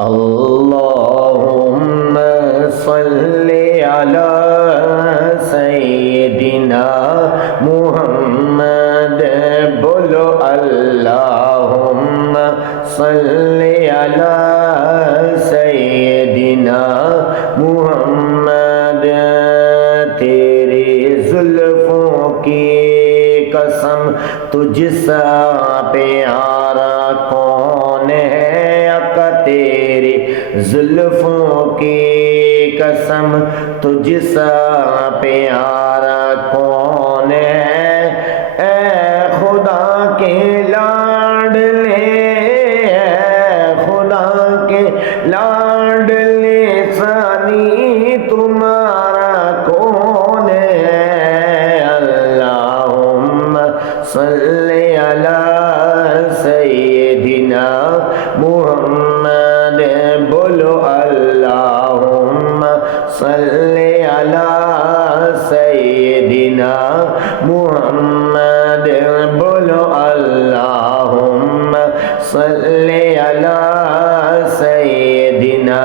اللهم صل على سيدنا محمد بولو اللهم صل على سيدنا محمد تیری زلفوں کی قسم تجھ سا پیارا کون ہے آقا تیری زلفوں کی قسم تجھ سا پیارا کون ہے اے خدا کے لاڈلے اے خدا کے لاڈلے ثانی تمہارا کون ہے اللہم صلی علی سیدنا محمد بولو اللہم صلی علی سیدنا محمد بولو اللہم صلی علی سیدنا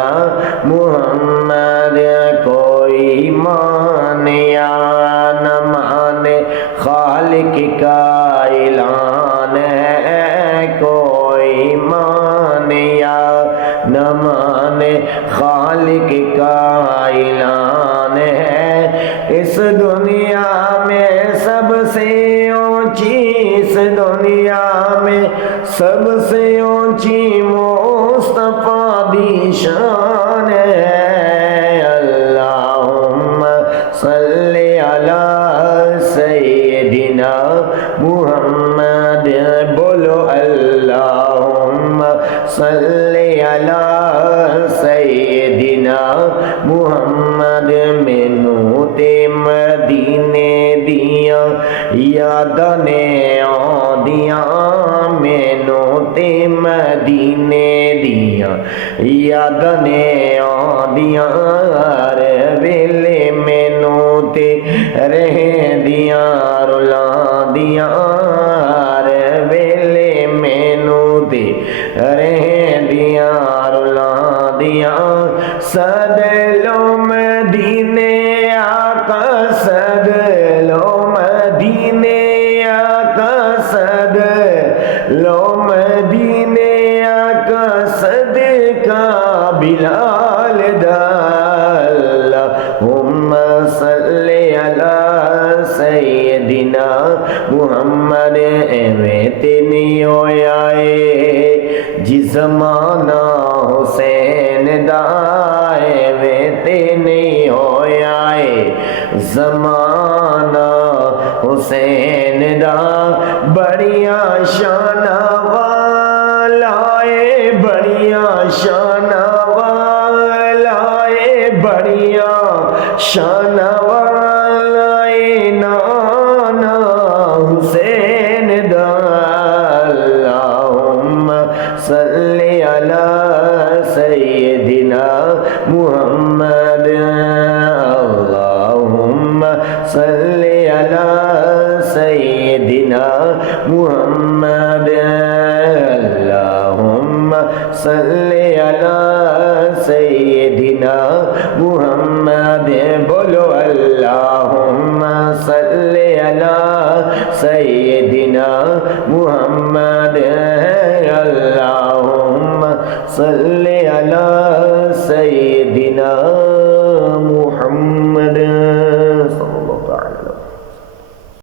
محمد کوئی مانے یا نہ مانے خالق کا اعلان ہے کوئی مانے یا نہ مانے خالق کا اعلان ہے اس دنیا میں سب سے اونچی اس دنیا میں سب سے اونچی مصطفیٰ دی شان ہے اللہم صلی علی سیدنا محمد بولو اللہم صلی علی سیدنا محمد مینوں تے مدینے دیاں یاداں نے آندیاں مینوں تے مدینے دیاں یاداں نے آندیاں ہر ویلے مینوں تے رہندیاں رلاندیاں ہر ویلے مینوں تے رہندیاں رلاندیاں سد لو مدینے آقا سد لو مدینے آقا سد لو مدینے آقا صدقہ بلال دا اللہم صلی علی سیدنا محمد ایویں تے نہیں ہویا اے جی زمانہ حسین دا ایویں تے نہیں ہویا اے زمانہ حسین دا بڑیاں شان والا اے بڑیاں شان والا اے بڑیاں شان والا اے نانا حسین دا اللہم صلی علی سیدنا محمد اللہم صلی علی سیدنا محمد اللہم صلی علی سیدنا محمد بولو اللہم صلی علی سیدنا محمد اللہم صلی علی سیدنا